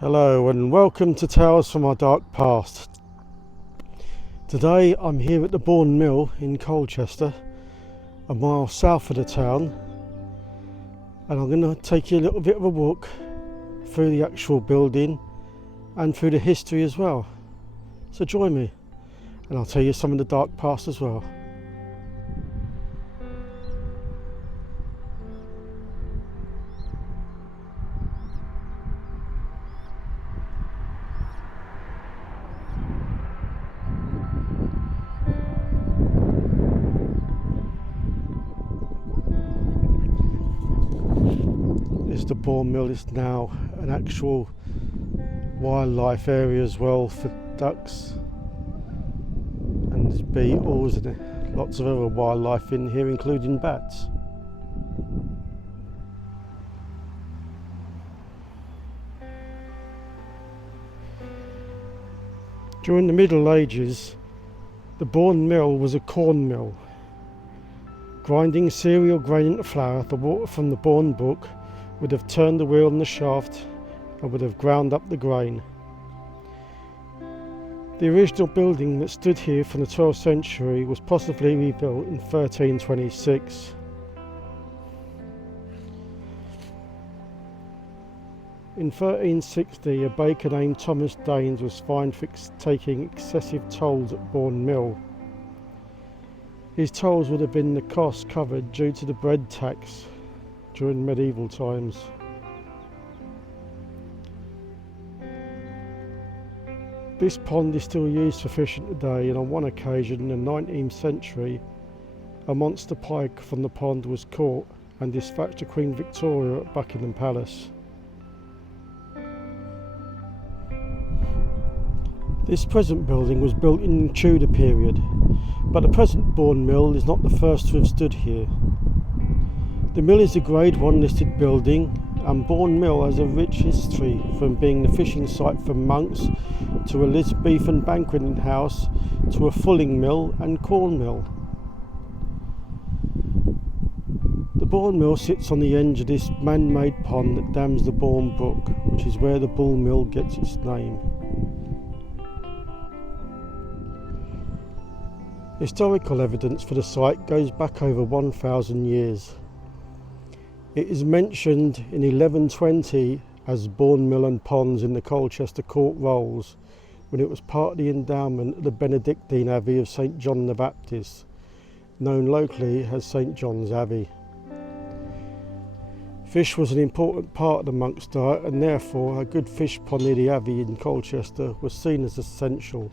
Hello and welcome to Tales from Our Dark Past. Today I'm here at the Bourne Mill in Colchester, a mile south of the town, and I'm going to take you a little bit of a walk through the actual building and through the history as well. So join me and I'll tell you some of the dark past as well. The Bourne Mill is now an actual wildlife area as well for ducks and beetles and lots of other wildlife in here, including bats. During the Middle Ages, the Bourne Mill was a corn mill. Grinding cereal grain into flour, the water from the Bourne Brook would have turned the wheel and the shaft and would have ground up the grain. The original building that stood here from the 12th century was possibly rebuilt in 1326. In 1360, a baker named Thomas Daines was fined for taking excessive tolls at Bourne Mill. His tolls would have been the cost covered due to the bread tax during medieval times. This pond is still used for fishing today, and on one occasion in the 19th century a monster pike from the pond was caught and dispatched to Queen Victoria at Buckingham Palace. This present building was built in the Tudor period, but the present Bourne Mill is not the first to have stood here. The mill is a Grade 1 listed building, and Bourne Mill has a rich history, from being the fishing site for monks to a Elizabethan banqueting house to a fulling mill and corn mill. The Bourne Mill sits on the edge of this man-made pond that dams the Bourne Brook, which is where the Bull Mill gets its name. Historical evidence for the site goes back over 1,000 years. It is mentioned in 1120 as Bourne Mill and Ponds in the Colchester Court Rolls, when it was part of the endowment of the Benedictine Abbey of St John the Baptist, known locally as St John's Abbey. Fish was an important part of the monks' diet, and therefore a good fish pond near the Abbey in Colchester was seen as essential.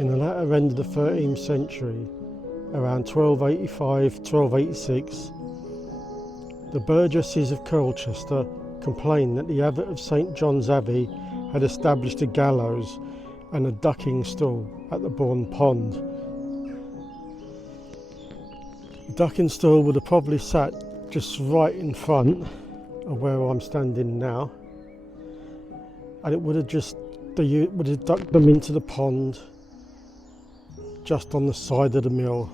In the latter end of the 13th century, around 1285-1286, the burgesses of Colchester complained that the abbot of St John's Abbey had established a gallows and a ducking stool at the Bourne Pond. The ducking stool would have probably sat just right in front of where I'm standing now, and it would have ducked them into the pond just on the side of the mill.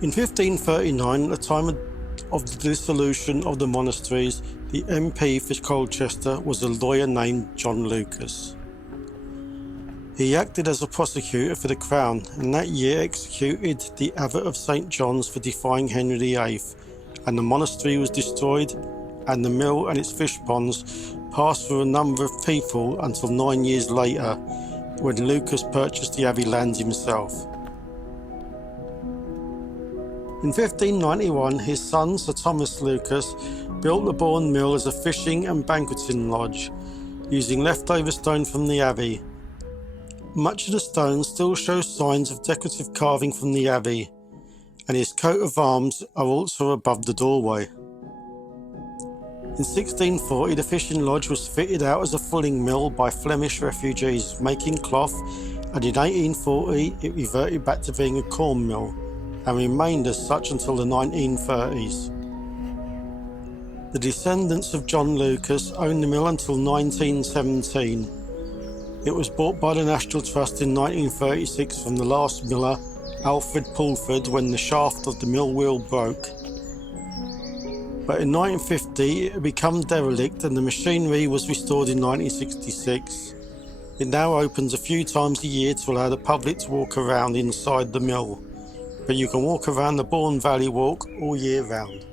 In 1539, at the time of the dissolution of the monasteries, the MP for Colchester was a lawyer named John Lucas. He acted as a prosecutor for the Crown, and that year executed the Abbot of St John's for defying Henry VIII, and the monastery was destroyed, and the mill and its fish ponds passed through a number of people until 9 years later, when Lucas purchased the abbey lands himself. In 1591, his son, Sir Thomas Lucas, built the Bourne Mill as a fishing and banqueting lodge, using leftover stone from the abbey. Much of the stone still shows signs of decorative carving from the abbey, and his coat of arms are also above the doorway. In 1640, the fishing lodge was fitted out as a fulling mill by Flemish refugees making cloth, and in 1840 it reverted back to being a corn mill, and remained as such until the 1930s. The descendants of John Lucas owned the mill until 1917. It was bought by the National Trust in 1936 from the last miller, Alfred Pulford, when the shaft of the mill wheel broke. But in 1950 it had become derelict and the machinery was restored in 1966. It now opens a few times a year to allow the public to walk around inside the mill, but you can walk around the Bourne Valley Walk all year round.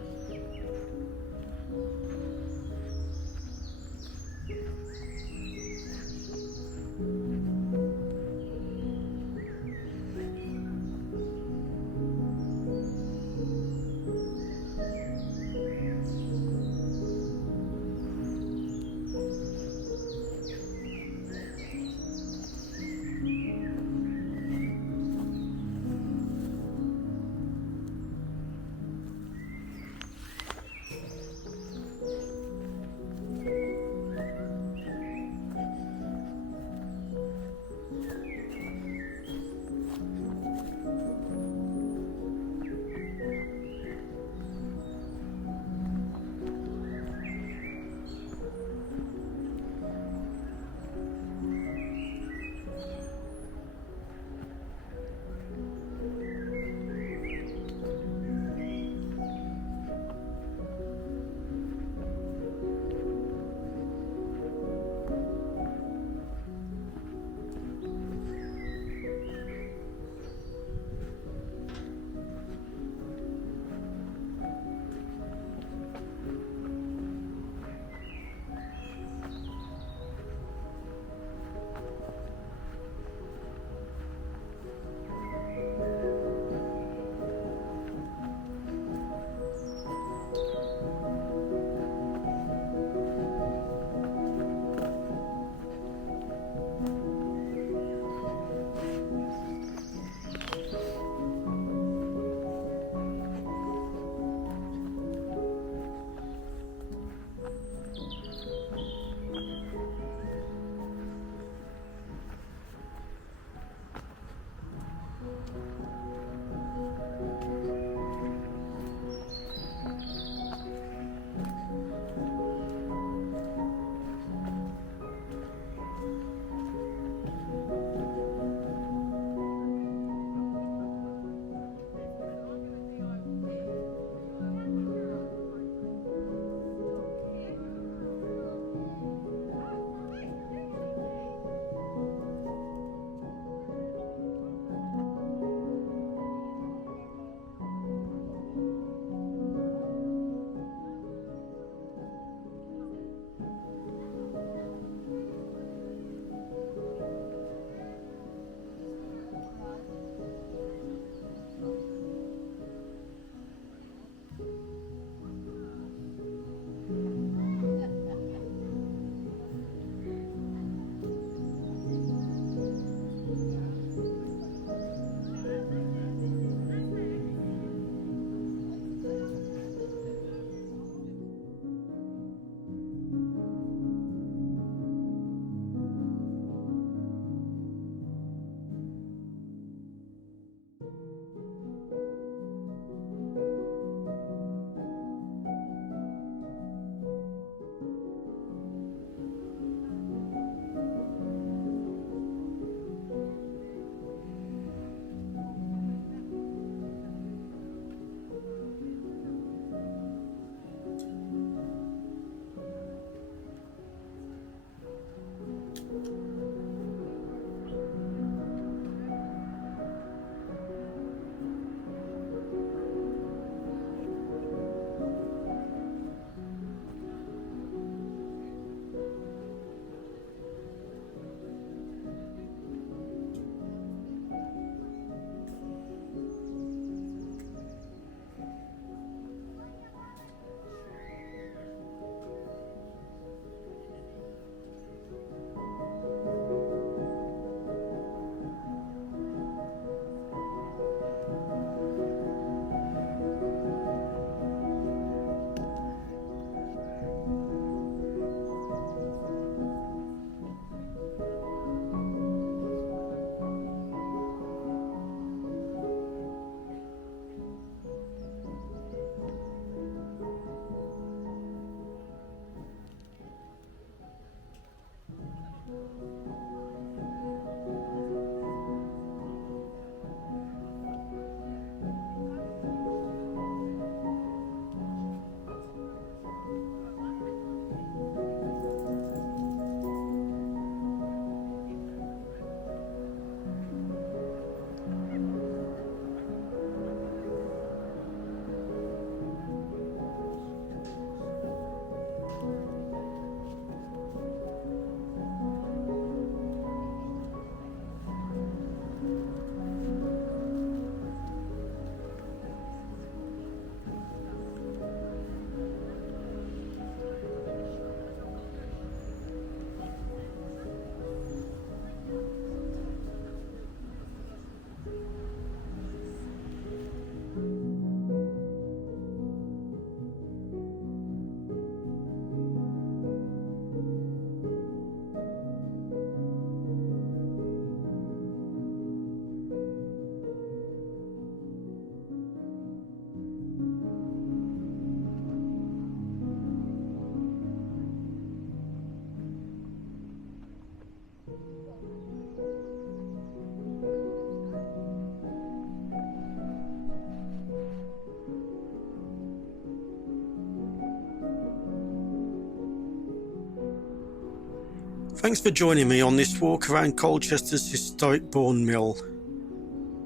Thanks for joining me on this walk around Colchester's historic Bourne Mill.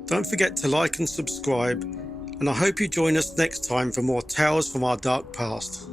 Don't forget to like and subscribe, and I hope you join us next time for more tales from our dark past.